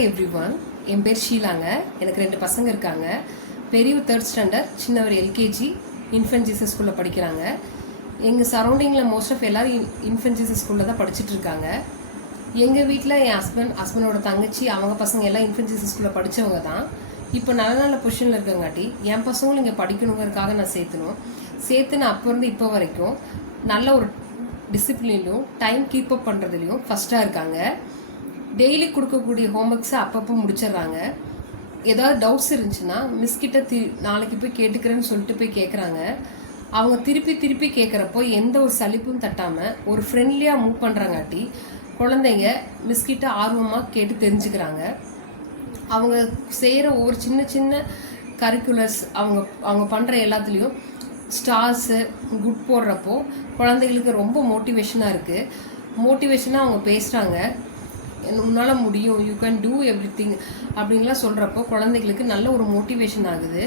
Hi everyone, என் பேர் ஷீலாங்க. எனக்கு 2 பசங்க இருக்காங்க. பெரியவர் 3rd ஸ்டாண்டர்ட், சின்னவர் எல்கேஜி இன்ஃபென்ட் ஜீசஸ் ஸ்கூலில் படிக்கிறாங்க. எங்கள் சரௌண்டிங்கில் மோஸ்ட் ஆஃப் எல்லோரும் இன்ஃபென்ட் ஜீசஸ் ஸ்கூலில் தான் படிச்சுட்டு இருக்காங்க. எங்கள் வீட்டில் என் ஹஸ்பண்டோட தங்கச்சி அவங்க பசங்க எல்லாம் இன்ஃபென்ட் ஜீசஸ் ஸ்கூலில் படித்தவங்க தான். இப்போ நல்ல நல்ல பொசிஷனில் இருக்கங்காட்டி என் பசங்களும் இங்கே படிக்கணுங்கிறதுக்காக நான் சேர்த்து நான் அப்போ இருந்து இப்போ வரைக்கும் நல்ல ஒரு டிசிப்ளின்லையும் டைம் கீப் அப் பண்ணுறதுலையும் ஃபஸ்ட்டாக இருக்காங்க. டெய்லி கொடுக்கக்கூடிய ஹோம்ஒர்க்ஸை அப்பப்போ முடிச்சிடுறாங்க. ஏதாவது டவுட்ஸ் இருந்துச்சுன்னா மிஸ்கிட்ட நாளைக்கு போய் கேட்டுக்கிறேன்னு சொல்லிட்டு போய் கேட்குறாங்க. அவங்க திருப்பி கேட்குறப்போ எந்த ஒரு சலிப்பும் தட்டாமல் ஒரு ஃப்ரெண்ட்லியாக மூவ் பண்ணுறாங்காட்டி குழந்தைங்க மிஸ்கிட்ட ஆர்வமாக கேட்டு தெரிஞ்சுக்கிறாங்க. அவங்க செய்கிற ஒவ்வொரு சின்ன சின்ன கரிக்குலர்ஸ் அவங்க பண்ணுற எல்லாத்துலேயும் ஸ்டார்ஸு குட் போடுறப்போ குழந்தைங்களுக்கு ரொம்ப மோட்டிவேஷனாக இருக்குது. மோட்டிவேஷனாக அவங்க பேசுகிறாங்க. உன்னால் முடியும், you can do every thing அப்படின்லாம் சொல்கிறப்போ குழந்தைங்களுக்கு நல்ல ஒரு மோட்டிவேஷன் ஆகுது.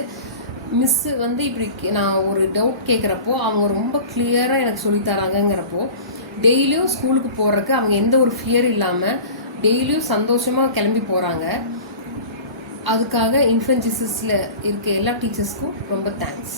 மிஸ்ஸு இப்படி நான் ஒரு டவுட் கேட்குறப்போ அவங்க ரொம்ப கிளியராக எனக்கு சொல்லித்தராங்கங்கிறப்போ டெய்லியும் ஸ்கூலுக்கு போகிறதுக்கு அவங்க எந்த ஒரு ஃபியர் இல்லாமல் டெய்லியும் சந்தோஷமாக கிளம்பி போகிறாங்க. அதுக்காக இன்ஃபென்ட் ஜீசஸில் இருக்க எல்லா டீச்சர்ஸ்க்கும் ரொம்ப தேங்க்ஸ்.